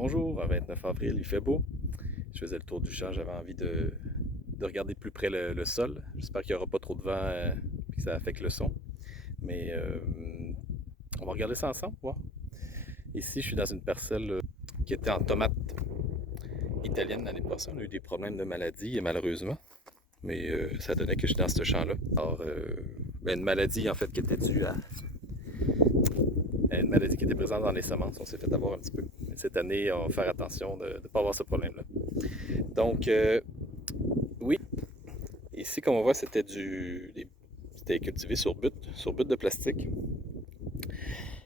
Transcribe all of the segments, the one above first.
Bonjour, 29 avril, il fait beau. Je faisais le tour du champ, j'avais envie de regarder de plus près le sol. J'espère qu'il n'y aura pas trop de vent et que ça affecte le son. Mais on va regarder ça ensemble, voir. Ici, je suis dans une parcelle qui était en tomate italienne l'année passée. On a eu des problèmes de maladie, malheureusement. Mais ça donnait que je suis dans ce champ-là. Alors, une maladie en fait qui était due à une maladie qui était présente dans les semences. On s'est fait avoir un petit peu. Mais cette année, on va faire attention de ne pas avoir ce problème-là. Donc, oui, ici, comme on voit, c'était cultivé sur but de plastique.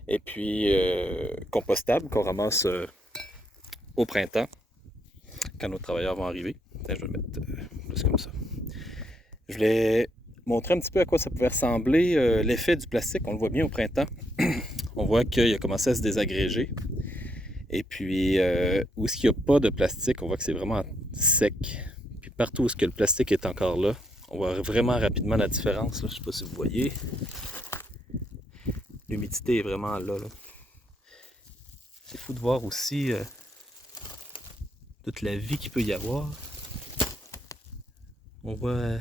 Et puis, compostable qu'on ramasse au printemps, quand nos travailleurs vont arriver. Attends, je vais le mettre plus comme ça. Je voulais montrer un petit peu à quoi ça pouvait ressembler l'effet du plastique. On le voit bien au printemps. On voit qu'il a commencé à se désagréger. Et puis, où est-ce qu'il n'y a pas de plastique, on voit que c'est vraiment sec. Puis partout où est-ce que le plastique est encore là, on voit vraiment rapidement la différence. Là. Je ne sais pas si vous voyez. L'humidité est vraiment là. C'est fou de voir aussi toute la vie qu'il peut y avoir. On voit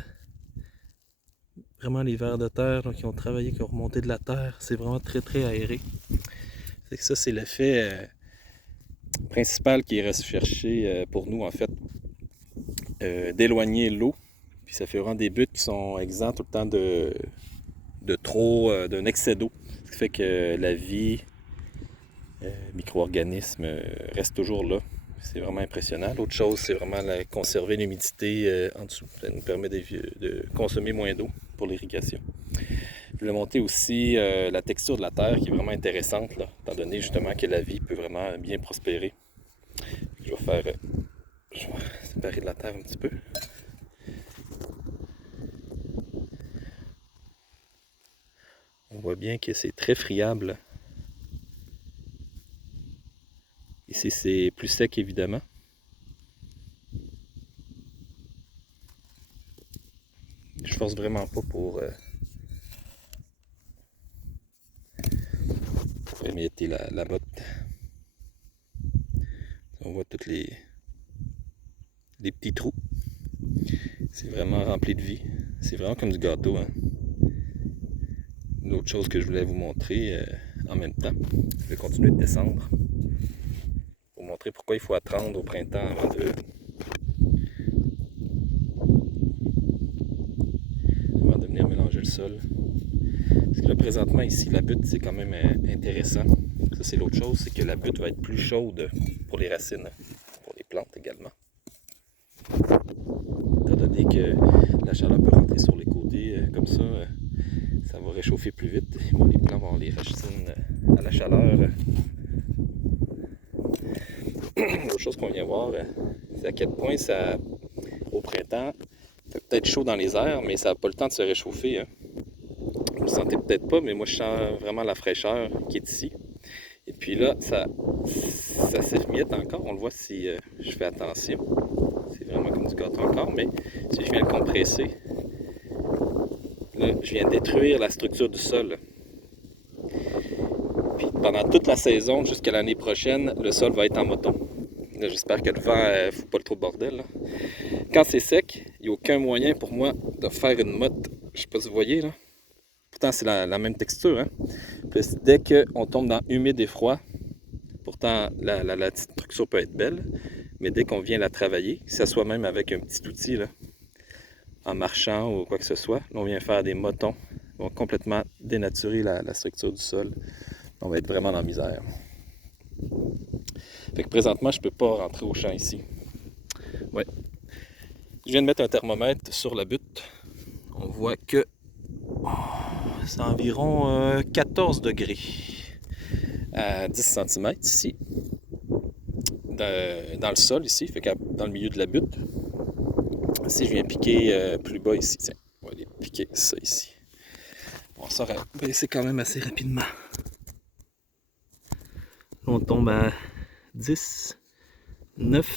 vraiment les vers de terre là, qui ont travaillé, qui ont remonté de la terre. C'est vraiment très très aéré. C'est que ça, c'est l'effet principal qui est recherché pour nous en fait. D'éloigner l'eau. Puis ça fait vraiment des buts qui sont exempts tout le temps de trop, d'un excès d'eau. Ce qui fait que la vie, micro-organismes, reste toujours là. C'est vraiment impressionnant. L'autre chose, c'est vraiment conserver l'humidité en dessous. Ça nous permet de consommer moins d'eau pour l'irrigation. Je voulais montrer aussi la texture de la terre qui est vraiment intéressante, là, étant donné justement que la vie peut vraiment bien prospérer. Je vais séparer de la terre un petit peu. On voit bien que c'est très friable. Ici, c'est plus sec, évidemment. Je force vraiment pas pour émietter la botte. On voit tous les petits trous. C'est vraiment rempli de vie. C'est vraiment comme du gâteau. Hein? Une autre chose que je voulais vous montrer en même temps. Je vais continuer de descendre pour montrer pourquoi il faut attendre au printemps avant de venir mélanger le sol. Parce que là, présentement, ici, la butte, c'est quand même intéressant. Ça, c'est l'autre chose, c'est que la butte va être plus chaude pour les racines, pour les plantes également. Étant donné que la chaleur peut rentrer sur les côtés, comme ça, ça va réchauffer plus vite. Bon, les plants vont avoir les racines à la chaleur. L'autre chose qu'on vient voir, c'est à quel point ça, au printemps, fait peut-être chaud dans les airs, mais ça n'a pas le temps de se réchauffer. Hein. Vous ne le sentez peut-être pas, mais moi je sens vraiment la fraîcheur qui est ici. Et puis là, ça s'émiette encore. On le voit si je fais attention. C'est vraiment comme du gâteau encore, mais si je viens le compresser, là, je viens détruire la structure du sol. Puis pendant toute la saison, jusqu'à l'année prochaine, le sol va être en moton. J'espère que le vent ne fout pas trop de bordel. Là. Quand c'est sec, il n'y a aucun moyen pour moi de faire une motte. Je ne sais pas si vous voyez. Là. Pourtant, c'est la même texture. Hein? Puis, dès qu'on tombe dans humide et froid, pourtant la structure peut être belle, mais dès qu'on vient la travailler, que ce soit même avec un petit outil, là, en marchant ou quoi que ce soit, là, on vient faire des motons. On va complètement dénaturer la structure du sol. On va être vraiment dans la misère. Fait que présentement, je ne peux pas rentrer au champ ici. Ouais. Je viens de mettre un thermomètre sur la butte. On voit que c'est environ 14 degrés à 10 cm ici. Dans le sol ici, fait que dans le milieu de la butte. Si je viens piquer plus bas ici, tiens, on va aller piquer ça ici. Bon, ça va baisser quand même assez rapidement. Là, on tombe à 10, 9,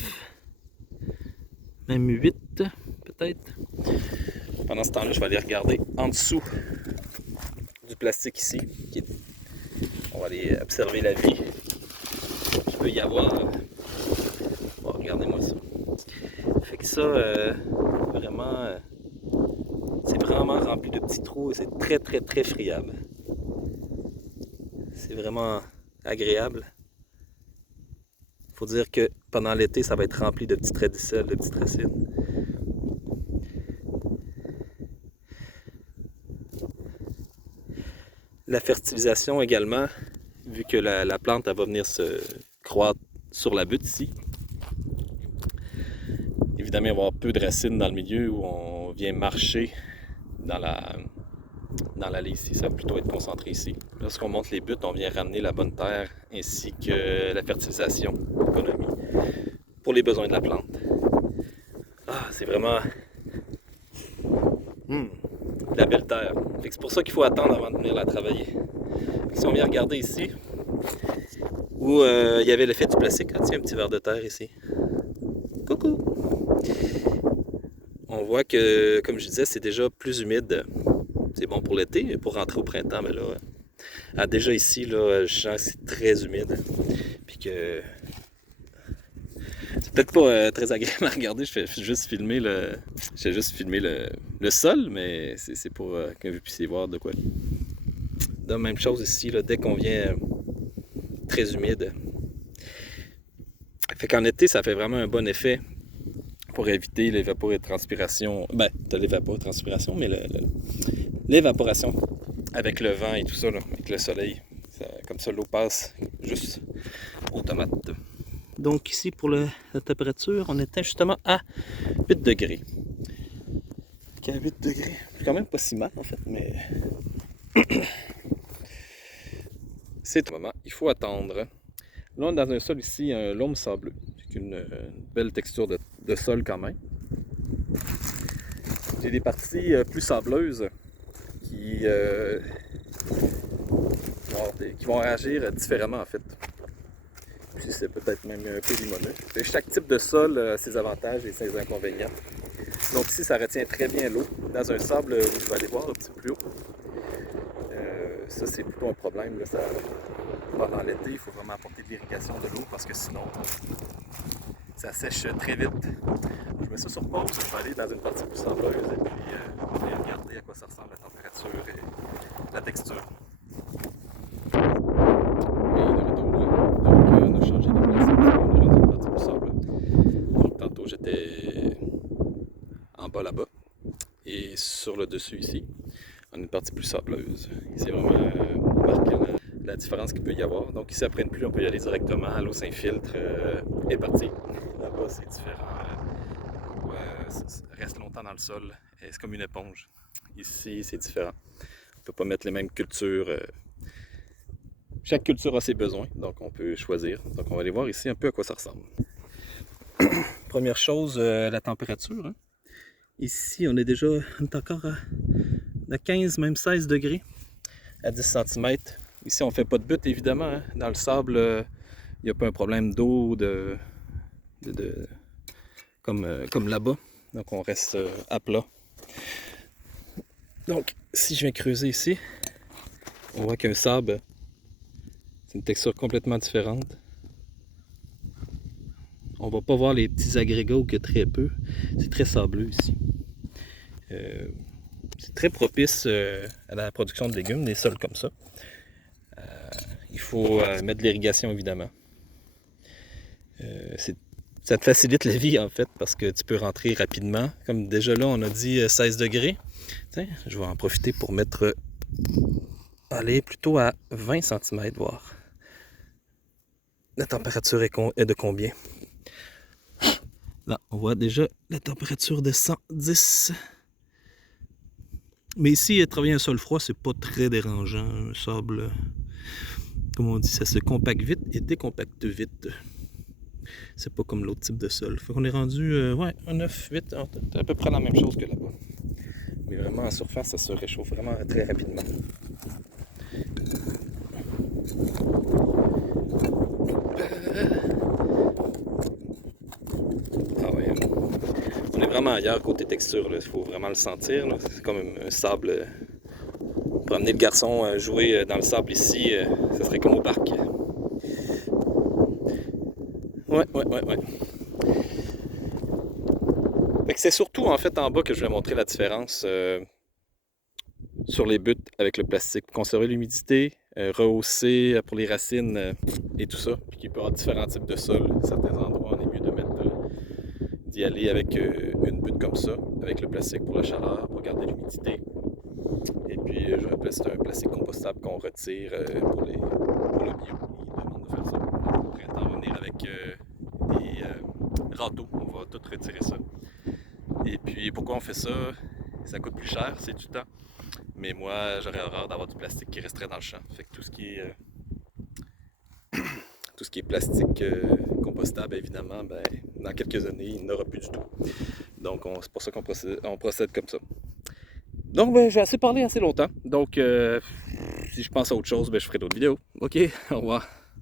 même 8 peut-être. Pendant ce temps-là, je vais aller regarder en dessous du plastique ici. On va aller observer la vie qu'il peut y avoir Regardez-moi ça. Fait que ça, vraiment, c'est vraiment rempli de petits trous et c'est très très très friable. C'est vraiment agréable. Faut dire que pendant l'été, ça va être rempli de petites radicelles, de petites racines. La fertilisation également, vu que la plante elle va venir se croître sur la butte ici. Évidemment, il va y avoir peu de racines dans le milieu où on vient marcher dans la lait ici. Ça va plutôt être concentré ici. Lorsqu'on monte les buttes, on vient ramener la bonne terre ainsi que la fertilisation, l'économie, pour les besoins de la plante. Ah, c'est vraiment de la belle terre. C'est pour ça qu'il faut attendre avant de venir la travailler. Si on vient regarder ici, où il y avait l'effet du plastique, ah, tiens, un petit verre de terre ici. Coucou! On voit que, comme je disais, c'est déjà plus humide. C'est bon pour l'été, pour rentrer au printemps, mais là, déjà ici, là, je sens que c'est très humide. Puis que c'est peut-être pas très agréable à regarder, je fais juste filmer le sol, mais c'est pour que vous puissiez voir de quoi. Donc, même chose ici, là, dès qu'on vient très humide. Fait qu'en été, ça fait vraiment un bon effet pour éviter l'évapotranspiration. Ben, de l'évapotranspiration, mais l'évaporation avec le vent et tout ça, là, avec le soleil. Comme ça, l'eau passe juste aux tomates. Donc ici, pour la température, on était justement à 8 degrés. À 8 degrés. C'est quand même pas si mal, en fait, mais c'est au moment. Il faut attendre. Là, on est dans un sol ici, un loam sableux. C'est une belle texture de sol quand même. J'ai des parties plus sableuses qui vont réagir différemment en fait. Puis c'est peut-être même un peu limoneux. Chaque type de sol a ses avantages et ses inconvénients. Donc ici, ça retient très bien l'eau. Dans un sable, où je vais aller voir un petit peu plus haut. Ça, c'est plutôt un problème. Là, pendant l'été, il faut vraiment apporter de l'irrigation de l'eau parce que sinon, ça sèche très vite. Je mets ça sur pause, je vais aller dans une partie plus sableuse et puis on va regarder à quoi ça ressemble la température et la texture. Et de retour, donc on a changé de place un petit peu, on est rendu une partie plus sableuse. Donc tantôt j'étais en bas là-bas et sur le dessus ici, on a une partie plus sableuse. C'est vraiment marquant la différence qu'il peut y avoir. Donc ici après une pluie, on peut y aller directement, l'eau s'infiltre et partie. Là-bas c'est différent. Reste longtemps dans le sol, c'est comme une éponge. Ici, c'est différent. On ne peut pas mettre les mêmes cultures. Chaque culture a ses besoins, donc on peut choisir. Donc on va aller voir ici un peu à quoi ça ressemble. Première chose, la température. Hein. Ici, on est encore à 15, même 16 degrés à 10 cm. Ici, on ne fait pas de butte, évidemment. Hein. Dans le sable, il n'y a pas un problème d'eau comme là-bas. Donc on reste à plat. Donc si je viens creuser ici, on voit qu'un sable, c'est une texture complètement différente. On va pas voir les petits agrégats ou que très peu. C'est très sableux ici. C'est très propice à la production de légumes, des sols comme ça. Il faut mettre de l'irrigation évidemment. Ça te facilite la vie en fait parce que tu peux rentrer rapidement. Comme déjà là, on a dit 16 degrés. Tiens, je vais en profiter pour aller plutôt à 20 cm voir. La température est de combien? Là, on voit déjà la température de 110. Mais ici, travailler un sol froid, c'est pas très dérangeant. Un sable, comme on dit, ça se compacte vite et décompacte vite. C'est pas comme l'autre type de sol. Fait qu'on est rendu, un 9, 8, c'est à peu près la même chose que là-bas. Mais vraiment, en surface, ça se réchauffe vraiment très rapidement. Ah ouais. On est vraiment ailleurs côté texture, il faut vraiment le sentir. C'est comme un sable. Pour amener le garçon jouer dans le sable ici, ça serait comme au parc. Ouais. Fait que c'est surtout en fait en bas que je vais montrer la différence sur les buttes avec le plastique. Pour conserver l'humidité, rehausser pour les racines et tout ça. Puis qu'il peut y avoir différents types de sols. Certains endroits, on est mieux d'y aller avec une butte comme ça, avec le plastique pour la chaleur, pour garder l'humidité. Et puis je rappelle, c'est un plastique compostable qu'on retire pour le bio. Ils demandent de faire ça. Au printemps, on va venir avec des râteaux. On va tout retirer ça. Et puis pourquoi on fait ça? Ça coûte plus cher, c'est du temps. Mais moi, j'aurais horreur d'avoir du plastique qui resterait dans le champ. Fait que tout ce qui est plastique compostable, évidemment, ben, dans quelques années, il n'aura plus du tout. Donc, c'est pour ça qu'on procède comme ça. Donc, ben, j'ai assez parlé assez longtemps. Donc, si je pense à autre chose, ben, je ferai d'autres vidéos. OK, au revoir.